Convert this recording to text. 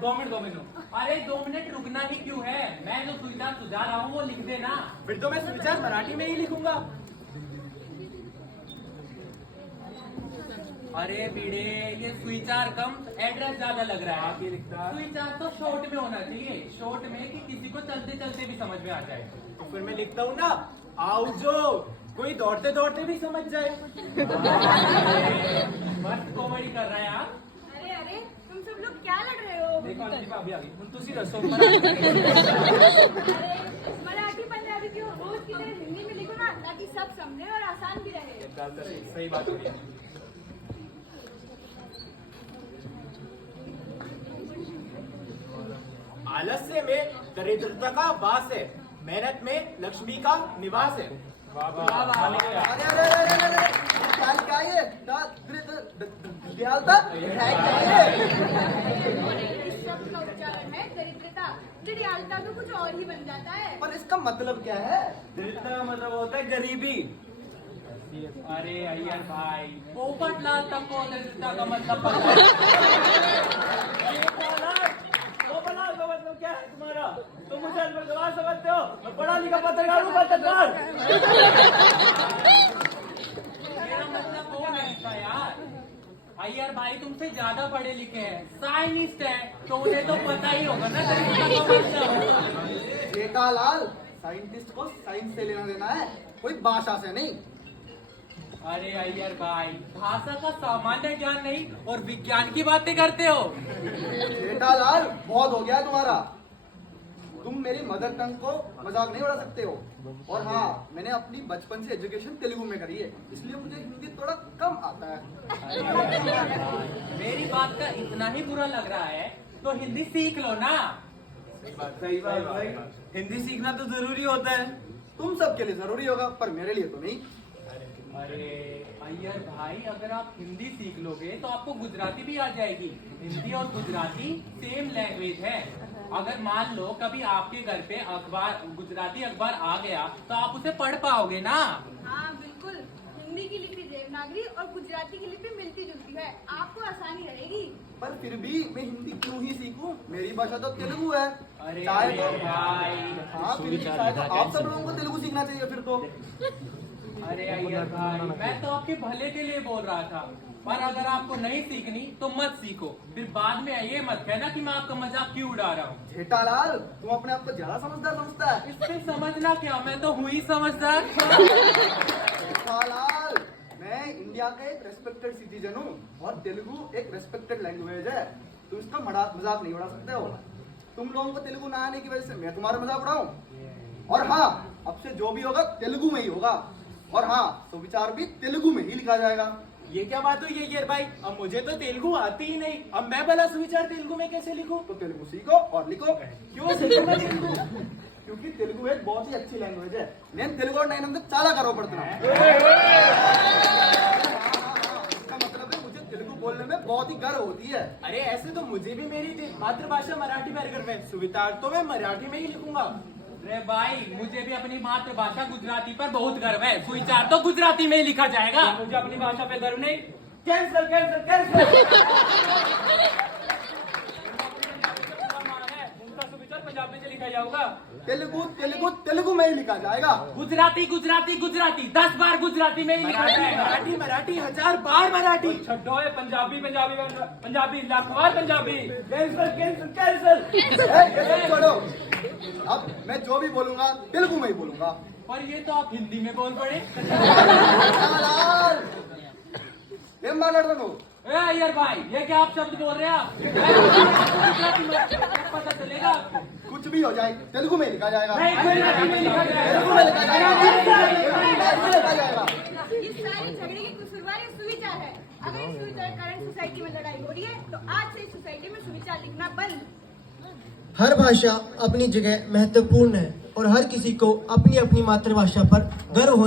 दो मिनट। अरे 2 मिनट रुकना ही क्यों है? मैं जो सुविचार सुझा रहा हूँ वो लिख देना। फिर तो मैं सुविचार मराठी में ही लिखूंगा। अरे बीड़े, ये सुविचार कम एड्रेस ज्यादा लग रहा है। आप ये लिखता। सुविचार तो शॉर्ट में होना चाहिए, शॉर्ट में कि किसी को चलते चलते भी समझ में आ जाए। तो फिर मैं लिखता हूँ ना, आओ जो कोई दौड़ते दौड़ते भी समझ जाए। मस्त कॉमेडी कर रहा है यार। अरे अरे, तुम सब लोग क्या लड़ रहे हो? देखो अंजलि भाभी आ गई। तुसी रसो अरे मराठी पंजाबी क्यों, रोज की तरह हिंदी में लिखो ना, ताकि सब समझे और आसान भी रहे। सही बात है। आलस्य में दरिद्रता का वास है, मेहनत में लक्ष्मी का निवास है। अरे क्या ये दयालुता है क्या ये? इस शब्द का उच्चारण है दरिद्रता। दयालुता तो कुछ और ही बन जाता है। पर इसका मतलब क्या है? दरिद्रता का मतलब होता है गरीबी। अरे अय्यर भाई, पोपटलाल तक को दरिद्रता का मतलब पता है। पोपटलाल का मतलब क्या है तुम्हारा? तुम मुझे अनपढ़ समझते हो? मैं पढ़ा लिखा पत्रकार हूँ, पत्रकार। मेरा मतलब वो नहीं था यार। अय्यर भाई तुमसे ज्यादा पढ़े लिखे हैं, साइंटिस्ट है, तो उन्हें तो पता ही होगा ना दरिद्रता का मतलब। जेठालाल, साइंटिस्ट को साइंस से लेना देना है, कोई भाषा से नहीं। अरे अय्यर भाई, भाषा का सामान्य ज्ञान नहीं और विज्ञान की बातें करते हो। जेठालाल, बहुत हो गया तुम्हारा। तुम मेरी मदर टंग को मजाक नहीं उड़ा सकते हो। और हाँ, मैंने अपनी बचपन से एजुकेशन तेलुगु में करी है, इसलिए मुझे हिंदी थोड़ा कम आता है। मेरी बात का इतना ही बुरा लग रहा है तो हिंदी सीख लो ना। सही बात भाई, हिंदी सीखना तो जरूरी होता है। तुम सबके लिए जरूरी होगा, पर मेरे लिए तो नहीं। अरे अय्यर भाई, अगर आप हिंदी सीख लोगे तो आपको गुजराती भी आ जाएगी। हिंदी और गुजराती सेम लैंग्वेज है। अगर मान लो कभी आपके घर पे अखबार, गुजराती अखबार आ गया तो आप उसे पढ़ पाओगे ना। हाँ बिल्कुल, हिंदी की लिपि देवनागरी और गुजराती की लिपि मिलती जुलती है, आपको आसानी रहेगी। पर फिर भी मैं हिंदी क्यों ही सीखूं? मेरी भाषा तो तेलुगु है। अरे चाहे तो भाई, हाँ, फिर भी चाहे तो आप सब लोगों को तेलुगु सीखना चाहिए फिर तो। अरे अय्यर भाई, मैं तो आपके भले के लिए बोल रहा था। पर अगर आपको नहीं सीखनी तो मत सीखो, फिर बाद में ये मत कहना कि मैं आपका मजाक क्यों उड़ा रहा हूँ। जेठालाल, तुम अपने आप को ज्यादा समझदार समझता है। इससे समझना क्या, मैं तो हुई समझदार। जेठालाल, मैं इंडिया का एक रेस्पेक्टेड सिटीजन हूँ और तेलुगु एक रेस्पेक्टेड लैंग्वेज है। तुम इसका मजाक नहीं उड़ा सकते हो। तुम लोगों को तेलुगु ना आने की वजह से मैं तुम्हारा मजाक उड़ाऊं? और हाँ, अब से जो भी होगा तेलुगु में ही होगा। और हाँ, सुविचार भी तेलुगु में ही लिखा जाएगा। ये क्या बात हुई ये भाई? अब मुझे तो तेलुगु आती ही नहीं, अब मैं भला सुविचार तेलुगु में कैसे लिखूं? तो तेलुगु सीखो और लिखो। क्यों सीखूंगा तेलुगु? क्योंकि तेलुगु एक बहुत ही अच्छी लैंग्वेज है। నేను తెలుగు నేను చాలా గర్వపడుతున్నాను। इसका मतलब है मुझे तेलुगु बोलने में बहुत ही गर्व होती है। अरे ऐसे तो मुझे भी मेरी मातृभाषा मराठी में गर्व है। सुविचार तो मैं मराठी में ही लिखूंगा। अरे भाई, मुझे भी अपनी मातृभाषा गुजराती पर बहुत गर्व है। सुविचार तो गुजराती में ही लिखा जाएगा। मुझे अपनी भाषा पे गर्व नहीं। Cancel cancel cancel. उनका सुविचार पंजाबी से लिखा जाऊंगा। तेलुगु तेलुगु तेलुगु में ही लिखा जाएगा। गुजराती गुजराती गुजराती 10 बार गुजराती में ही लिखा जाएगा। मराठी मराठी 1000 बार मराठी। छड्डो है पंजाबी पंजाबी पंजाबी लाख बार पंजाबी। Cancel cancel cancel. छोड़ो, अब मैं जो भी बोलूंगा तेलुगु में ही बोलूंगा। पर ये तो आप हिंदी में बोल पड़े। ఏం మాట్లాడుతున్నావు? ए अय्यर भाई, ये क्या आप शब्द बोल रहे हैं आप? गुजराती में पता चलेगा। कुछ भी हो जाए तेलुगु में लिखा जाएगा। नहीं, गुजराती में लिखा तेलुगु में लिखा जाएगा। इस सारे झगड़े की कसूरवार ये सुविचार है। अगर इस सुविचार के कारण सोसाइटी में लड़ाई हो रही है तो आज से इस सोसाइटी में सुविचार लिखना बंद। हर भाषा अपनी जगह महत्वपूर्ण है और हर किसी को अपनी अपनी मातृभाषा पर गर्व होना